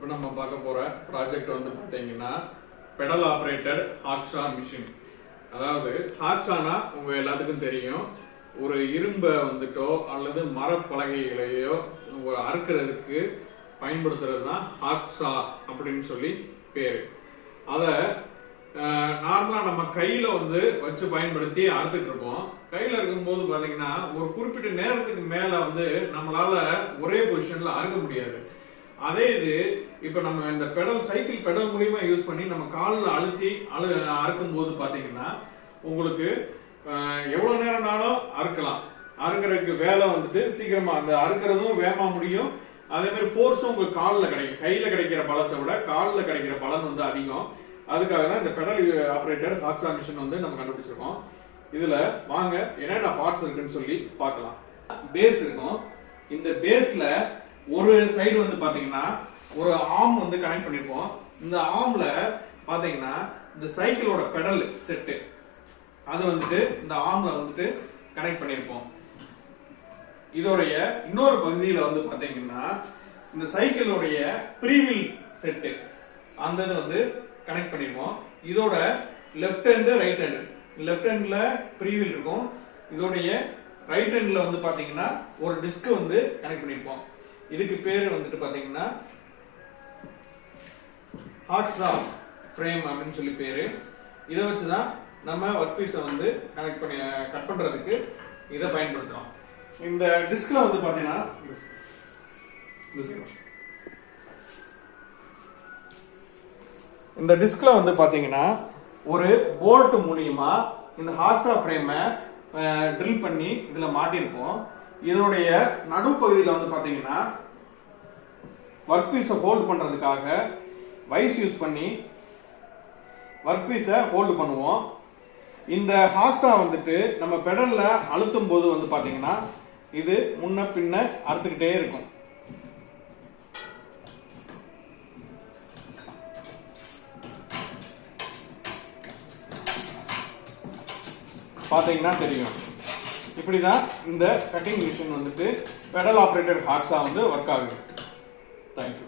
இப்போ நம்ம பார்க்க போற ப்ராஜெக்ட் வந்து பார்த்தீங்கன்னா பெடல் ஆப்ரேட்டட் ஹாக்ஸா மிஷின். அதாவது ஹாக்ஸானா உங்க எல்லாத்துக்கும் தெரியும், ஒரு இரும்பை வந்துட்டோ அல்லது மரப்பலகைகளையோ ஒரு அறுக்கிறதுக்கு பயன்படுத்துறது தான் ஹாக்ஸா அப்படின்னு சொல்லி பேரு. அதை நார்மலா நம்ம கையில வந்து வச்சு பயன்படுத்தி அறுத்துட்டு இருப்போம். கையில இருக்கும்போது பாத்தீங்கன்னா ஒரு குறிப்பிட்ட நேரத்துக்கு மேல வந்து நம்மளால ஒரே பொசிஷன்ல அறுக்க முடியாது. அதே இது இப்ப நம்ம இந்த பெடல் சைக்கிள் பெடல் மூலியமா யூஸ் பண்ணி நம்ம காலில் அழுத்தி அறுக்கும் போது பாத்தீங்கன்னா உங்களுக்கு எவ்வளவு நேரம்னாலும் அறுக்கலாம். அறுக்கிறதுக்கு வேலை வந்துட்டு சீக்கிரமா அந்த அறுக்கிறதும் வேகமா முடியும். அதே மாதிரி ஃபோர்ஸும் உங்களுக்கு காலில் கிடைக்கும். கையில கிடைக்கிற பலத்தை விட காலில் கிடைக்கிற பலன் வந்து அதிகம். அதுக்காக தான் இந்த பெடல் ஆப்ரேட்டர் ஹாக்ஸா மிஷின் வந்து நம்ம கண்டுபிடிச்சிருக்கோம். இதுல வாங்க என்னென்ன பார்ட்ஸ் இருக்குன்னு சொல்லி பார்க்கலாம். பேஸ் இருக்கும். இந்த பேஸ்ல ஒரு சைடு வந்து பாத்தீங்கன்னா ஒரு ஆர்ம் வந்து கனெக்ட் பண்ணிருப்போம். இந்த ஆர்ம்ல பாத்தீங்கன்னா இந்த சைக்கிளோட பெடல் செட்டு அது வந்துட்டு இந்த ஆர்ம்ல வந்துட்டு கனெக்ட் பண்ணிருப்போம். இதோடைய இன்னொரு பகுதியில வந்து பாத்தீங்கன்னா இந்த சைக்கிளோடைய ப்ரீவீல் செட்டு அந்த இது வந்து கனெக்ட் பண்ணிருப்போம். இதோட left hand right hand, left ஹேண்ட்ல ப்ரீவீல் இருக்கும். இதோடைய ரைட் ஹேண்ட்ல வந்து பாத்தீங்கன்னா ஒரு டிஸ்க் வந்து கனெக்ட் பண்ணிருப்போம். இதுக்கு பேரு வந்துட்டு பாத்தீங்கன்னா ஹாக்ஸா ஃப்ரேம் அப்படின்னு சொல்லி பேரு. இதை வச்சுதான் நம்ம ஒர்க் பீஸை வந்து கட் பண்றதுக்கு இதை பயன்படுத்துறோம். இந்த டிஸ்க்ல வந்து பாத்தீங்கன்னா இந்த டிஸ்க்ல வந்து பாத்தீங்கன்னா ஒரு போல்ட் மூலியமா இந்த ஹாக்ஸா ஃப்ரேமை ட்ரில் பண்ணி இதுல மாட்டிருப்போம். இதோடைய நடுப்பகுதியில் வந்து பாத்தீங்கன்னா ஒர்க் பீஸை ஹோல்ட் பண்றதுக்காக வைஸ் யூஸ் பண்ணி ஒர்க் பீஸை ஹோல்டு பண்ணுவோம். இந்த ஹாக்ஸா வந்துட்டு நம்ம பெடல்ல அழுத்தும் போது வந்து பாத்தீங்கன்னா இது முன்ன பின்ன அறுத்துக்கிட்டே இருக்கும். பாத்தீங்கன்னா தெரியும். இப்படிதான் இந்த கட்டிங் மிஷின் வந்துட்டு பெடல் ஆப்ரேட்டட் ஹாக்ஸா வந்து ஒர்க் ஆகுது. தேங்க்யூ.